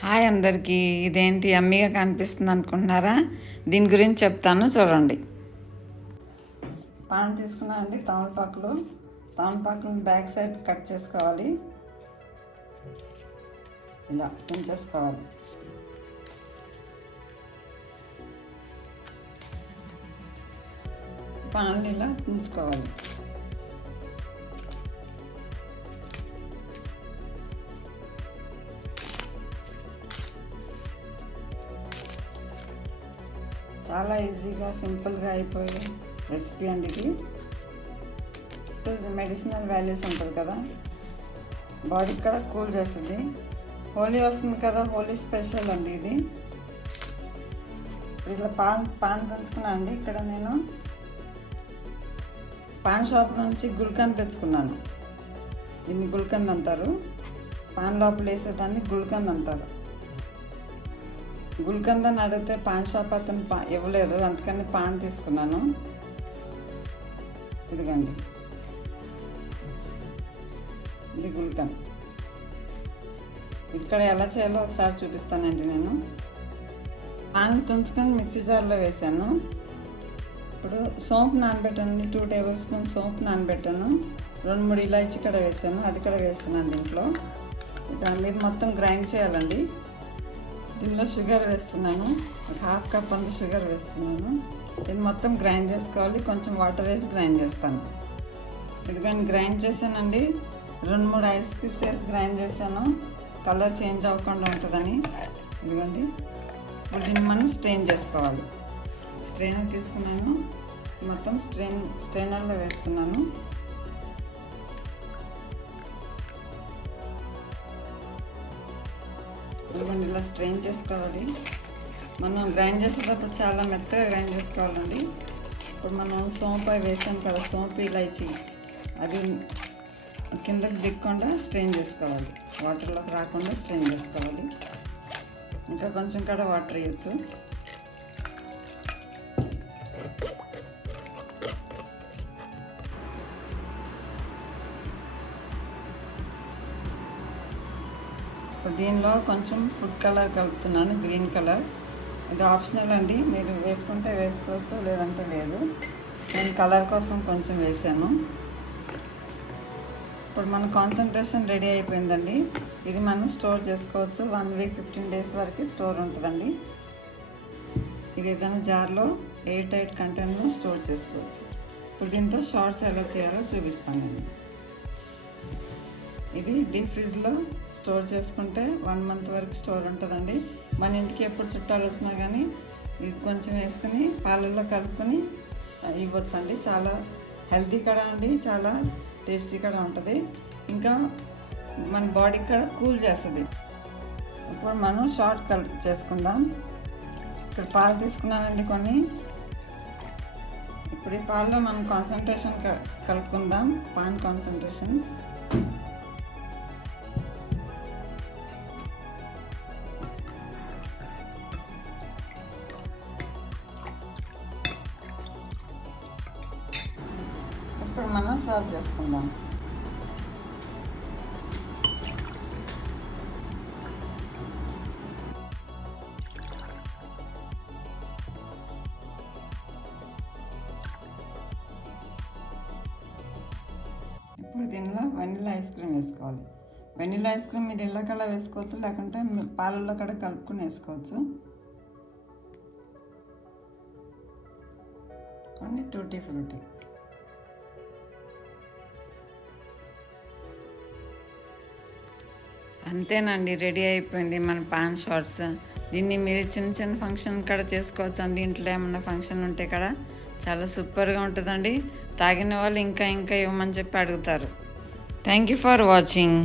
Hi అందరికీ. ఇదేంటి యమ్మీగా కనిపిస్తుంది అనుకుంటున్నారా? దీని గురించి చెప్తాను, చూడండి. పాన్ తీసుకున్నా అండి. తమలపాకులు బ్యాక్ సైడ్ కట్ చేసుకోవాలి. ఇలా ఉంచేసుకోవాలి. పాన్ ఇలా ఉంచుకోవాలి. చాలా ఈజీగా సింపుల్గా అయిపోయే రెసిపీ అండి ఇది. మెడిసినల్ వాల్యూస్ ఉంటుంది కదా, బాడీకి కూడా కూల్ చేస్తుంది. హోలీ వస్తుంది కదా, హోలీ స్పెషల్ అండి ఇది. ఇట్లా పాన్ దంచుకున్నాను అండి. ఇక్కడ నేను పాన్ షాప్ నుంచి గుల్కంద్ తెచ్చుకున్నాను. దీన్ని గుల్కంద్ అంటారు. పాన్ లోపల వేసేదాన్ని గుల్కంద్ అంటారు. గుల్కంద్ అని అడిగితే పాన్ షాప్ అతను ఇవ్వలేదు, అందుకని పాన్ తీసుకున్నాను. ఇదిగండి, ఇది గుల్కంద్. ఇక్కడ ఎలా చేయాలో ఒకసారి చూపిస్తానండి. నేను పాన్ తుంచుకొని మిక్సీ జార్లో వేసాను. ఇప్పుడు సోంపు నానబెట్టాను. 2 టేబుల్ స్పూన్ సోంపు నానబెట్టాను. 2-3 ఇలాచి కూడా వేసాను, అది కూడా వేస్తున్నాను దీంట్లో. దాని మీద మొత్తం గ్రైండ్ చేయాలండి. దీనిలో షుగర్ వేస్తున్నాను, 1/2 కప్ అంత షుగర్ వేస్తున్నాను. ఇది మొత్తం గ్రైండ్ చేసుకోవాలి. కొంచెం వాటర్ వేసి గ్రైండ్ చేస్తాను. ఇదిగోండి గ్రైండ్ చేశానండి. 2-3 ఐస్ క్యూబ్స్ వేసి గ్రైండ్ చేశాను, కలర్ చేంజ్ అవ్వకుండా ఉంటుందని. ఇదిగోండి, ఇప్పుడు దీన్ని మనం స్ట్రెయిన్ చేసుకోవాలి. స్ట్రెయినర్ తీసుకున్నాను, మొత్తం స్ట్రెయినర్లో వేస్తున్నాను. ఇదిగోండి, ఇలా స్ట్రెయిన్ చేసుకోవాలి. మనం గ్రైండ్ చేసేటప్పుడు చాలా మెత్తగా గ్రైండ్ చేసుకోవాలండి. ఇప్పుడు మనం సోంపు వేసాం కదా, సోంపు ఇలాచి, అది కిందకి దిక్కుండా స్ట్రెయిన్ చేసుకోవాలి. వాటర్లోకి రాకుండా స్ట్రెయిన్ చేసుకోవాలి. ఇంకా కొంచెం కూడా వాటర్ వేయచ్చు. దీనిలో కొంచెం ఫుడ్ కలర్ కలుపుతున్నాను, గ్రీన్ కలర్. ఇది ఆప్షనల్ అండి, మీరు వేసుకుంటే వేసుకోవచ్చు, లేదంటే లేదు. నేను కలర్ కోసం కొంచెం వేసాను. ఇప్పుడు మన కాన్సన్ట్రేషన్ రెడీ అయిపోయిందండి. ఇది మనం స్టోర్ చేసుకోవచ్చు. 1 వీక్ 15 డేస్ వరకు స్టోర్ ఉంటుందండి. ఇది ఏదైనా జార్లో ఎయిర్ టైట్ కంటైనర్లో స్టోర్ చేసుకోవచ్చు. ఇప్పుడు దీంతో షార్ట్స్ ఎలా చేయాలో చూపిస్తాను నేను. ఇది డీప్ ఫ్రిడ్జ్లో స్టోర్ చేసుకుంటే 1 మంత్ వరకు స్టోర్ ఉంటుందండి. మన ఇంటికి ఎప్పుడు చుట్టాలు వచ్చినా కానీ ఇది కొంచెం వేసుకుని పాలల్లో కలుపుకొని ఇవ్వచ్చు అండి. చాలా హెల్తీ కూడా అండి, చాలా టేస్టీ కూడా ఉంటుంది. ఇంకా మన బాడీకి కూడా కూల్ చేస్తుంది. ఇప్పుడు మనం షార్ట్ చేసుకుందాం. ఇక్కడ పాలు తీసుకున్నానండి కొన్ని. ఇప్పుడు ఈ పాలలో మనం కాన్సన్ట్రేషన్ కలుపుకుందాం, పాన్ కాన్సన్ట్రేషన్. ఇప్పుడు మనం సర్వ్ చేసుకుందాం. ఇప్పుడు దీనిలో వెనిలా ఐస్ క్రీమ్ వేసుకోవాలి. వెనిలా ఐస్ క్రీమ్ మీరు ఇళ్ళ కల్లా వేసుకోవచ్చు, లేకుంటే పాలల్లో కూడా కలుపుకొని వేసుకోవచ్చు. కొన్ని టూటీ ఫ్రూటీ. అంతేనండి, రెడీ అయిపోయింది మన పాన్ షార్ట్స్. దీన్ని మీరు చిన్న చిన్న ఫంక్షన్ కూడా చేసుకోవచ్చు అండి. ఇంట్లో ఏమన్నా ఫంక్షన్ ఉంటే కూడా చాలా సూపర్గా ఉంటుందండి. తాగిన వాళ్ళు ఇంకా ఇంకా ఇవ్వమని చెప్పి అడుగుతారు. Thank you for watching.